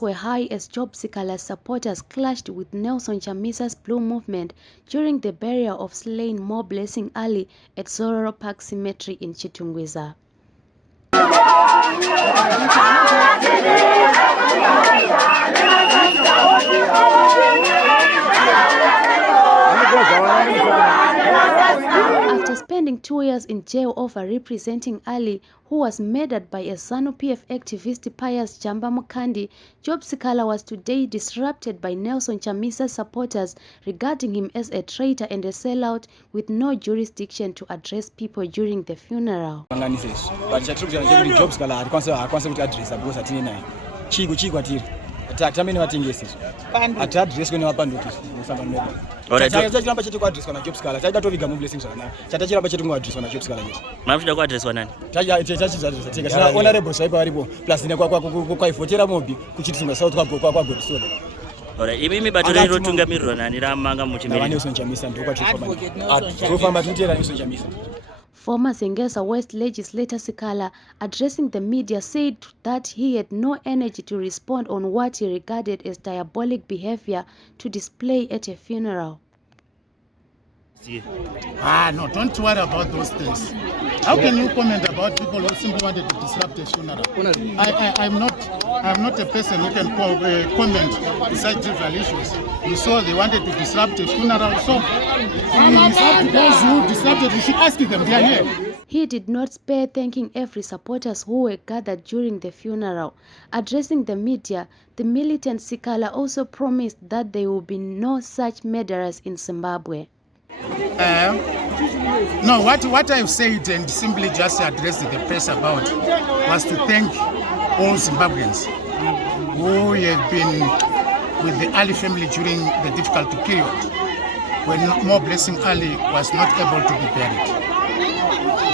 Were high as Sikhala supporters clashed with Nelson Chamisa's Blue Movement during the burial of slain More Blessing Ali at Zororo Park Cemetery in Chitungwiza. After spending 2 years in jail over representing Ali, who was murdered by a ZANU-PF activist Pius Jamba Mukandi, Sikhala was today disrupted by Nelson Chamisa's supporters regarding him as a traitor and a sellout with no jurisdiction to address people during the funeral. Former Zengeza West legislator Sikhala, addressing the media, said that he had no energy to respond on what he regarded as diabolic behavior to display at a funeral. No, don't worry about those things. How can you comment about people who simply wanted to disrupt a funeral? I'm not a person who can comment such trivial issues. You saw they wanted to disrupt a funeral, so those who disrupted, you should ask them, they are here. He did not spare thanking every supporters who were gathered during the funeral. Addressing the media, the militant Sikhala also promised that there will be no such murderers in Zimbabwe. No, what I've said and simply just addressed the press about was to thank all Zimbabweans who have been with the Ali family during the difficult period when More Blessing Ali was not able to be buried.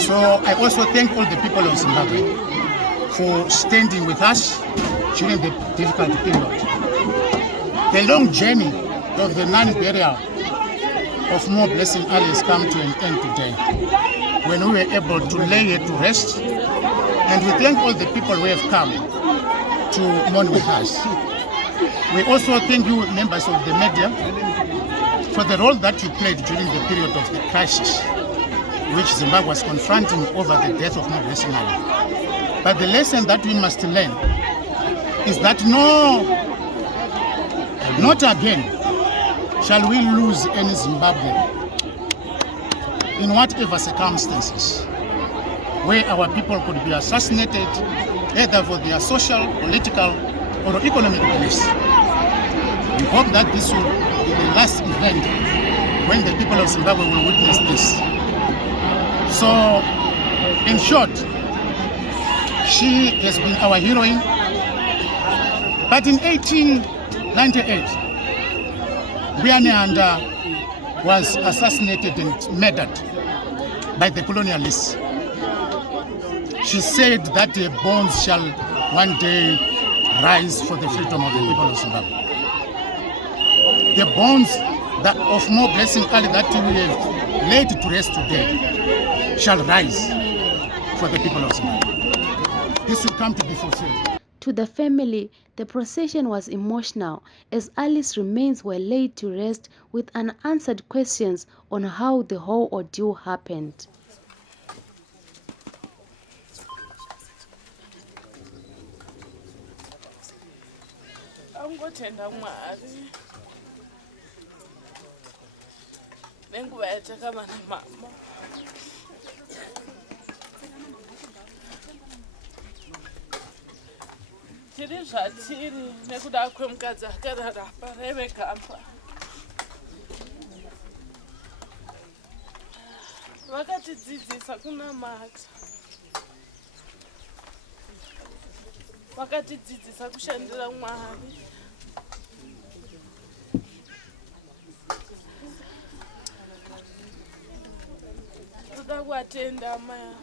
So I also thank all the people of Zimbabwe for standing with us during the difficult period. The long journey of the non-burial of More Blessing Ali has come to an end today, when we were able to lay it to rest, and we thank all the people who have come to mourn with us. We also thank you, members of the media, for the role that you played during the period of the crisis which Zimbabwe was confronting over the death of More Blessing Ali. But the lesson that we must learn is that not again shall we lose any Zimbabwean in whatever circumstances where our people could be assassinated either for their social, political, or economic beliefs. We hope that this will be the last event when the people of Zimbabwe will witness this. So, in short, she has been our heroine. But in 1898, Bianyanda was assassinated and murdered by the colonialists. She said that the bones shall one day rise for the freedom of the people of Zimbabwe. The bones of More Blessing Ali that we have laid to rest today shall rise for the people of Zimbabwe. This will come to be fulfilled. To the family, the procession was emotional as Ali's remains were laid to rest with unanswered questions on how the whole ordeal happened. tiri zvatiri nekuda kwemukadzi akarara pareve gamba. Vakatidzidzisa kunamata, vakatidzidzisa kushandira Mwari. Toda kuvatenda amai.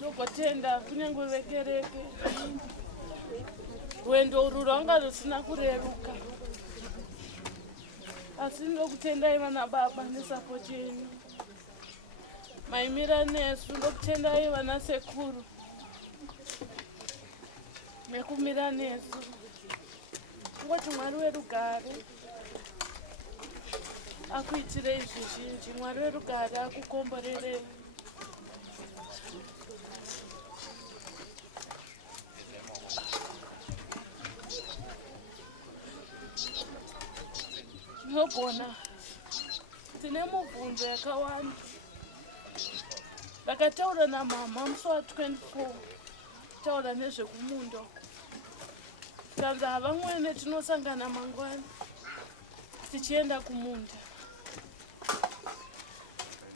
Togotenda kunyange vekereke rwendo urwu rwanga rusina kureruka, asi ndokutendai vana baba nesapoti yenyu, maimira nesu. Ndokutendai vana sekuru nekumira nesu. Ngoti Mwari werugare akuitirei zvizhinji, Mwari werugare akukomborerei. Nobona tine mubvunzo yakawanda. Ndakataura namama musi wa24 taura nezvekumundo. Tanzi havamwene tinosangana mangwana tichienda kumunda.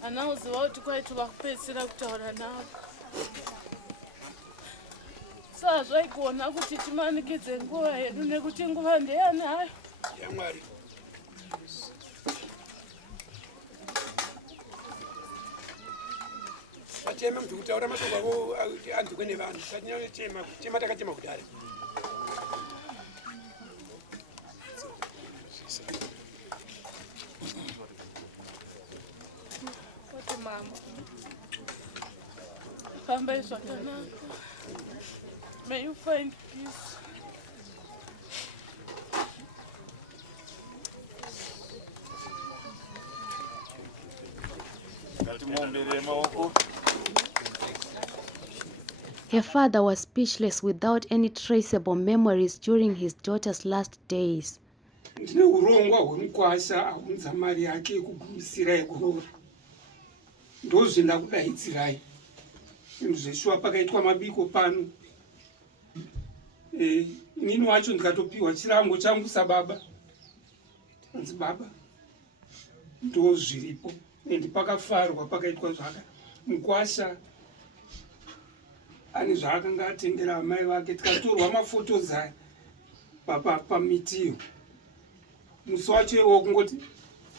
Hana uziva kuti kwaitova kupedzisira kutaura navo. Saka zvaigona kuti timanikidze nguva yedu nekuti nguva ndeyanayo yaMwari. Chema mntu kutaura mashoko avo anzi kwene vanhu chema takachema kudhara. kuti mama fambai zvakanaka. May you find peace. Her father was speechless without any traceable memories during his daughter's last days. Ndine urongwa hwemukwasha ahunza mari yake yekugumisira yegorora. Ndozvenda kudaidzirai. Zveshuwa pakaitwa mabiko pano. Inini wacho ndikatopiwa chirango changu sababa. Anzi baba. Ndozviripo. Endi pakafarwa pakaitwa zvaka. Mukwasha ani zvaakanga atendera amai vake, tikatorwa mafotos aya pamitiyo. Musi wacho iwo kungoti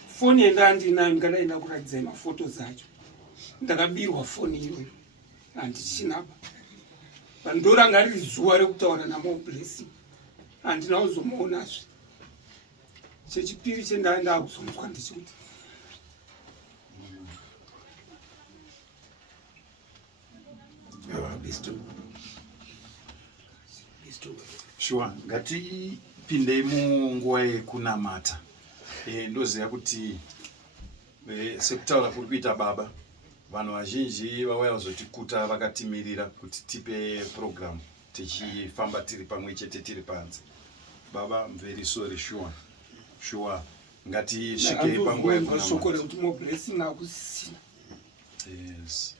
foni yendandinayo ndingadaenda kuratidzai mafotos acho. Ndakabirwa foni iyoyo handichina pandoranga riri zuva rekutaura naMoblessing, handina kuzomuonazve. Chechipiri chendaenda kuzonzwa ndichikuti Sure, ngati pindei munguva yekunamata. Ndoziva kuti sekutaura kuri kuita baba, vanhu vazhinji vauya kuzotikuta vakatimirira kuti tipe program tichifamba tiri pamwe chete tiri panze. Baba, I'm very sorry. Sure. Ngati svikei panguva yekunamata. kuti Moblessing akusisina. Yes.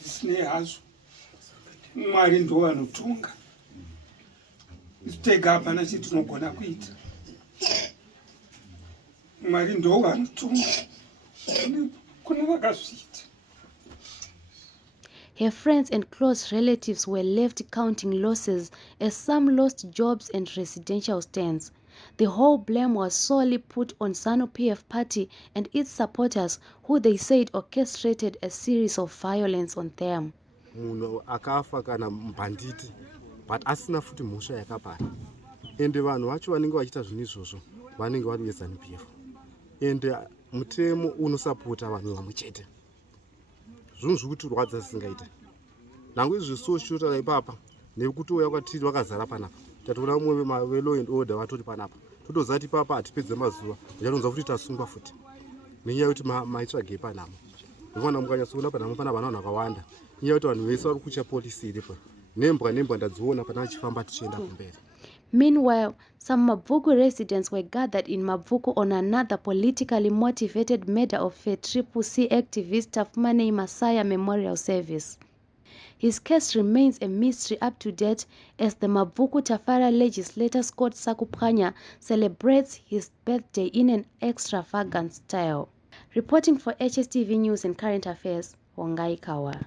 Zvisine hazvo. Mwari ndo anotonga. Tega hapana chetinogona kuita. Mwari ndo anotonga. Kuna vakazviita. Her friends and close relatives were left counting losses as some lost jobs and residential stands. The whole blame was solely put on ZANU-PF party and its supporters, who they said orchestrated a series of violence on them. Munhu akafa kana mbanditi but asina futi mhosva yakapara. Ende vanhu vacho vanenge vachiita zvinhu izvozvo vanenge vari veZANU-PF. Ende mutemo unosapota vanhu vamwe chete. Zvinhu zviri kutirwadza zisingaite. Nangu izvi soshota ipapa nekuti uya kwatiri vakazara panapa. Tatoona mumwe velaw and order vatori panapa. Totozati papa atipedze mazuva. Ndichatonza kuti tasungwa futi. Nenyaya yekuti maitsvage panapa. Mwana mukanyatsoona panapa pana vanhu vakawanda. Nyaya yekuti vanhu vese vari kucha polisi iripo. Nembwa ndadziona pana vachifamba tichienda kumberi. Meanwhile, some Mavuku residents were gathered in Mavuku on another politically motivated murder of a CCC activist Tafumane Masaya memorial service. His case remains a mystery up to date as the Mavuku Tafara legislator Scott Sakupanya celebrates his birthday in an extravagant style. Reporting for HSTV News and Current Affairs, Wangai Kawa.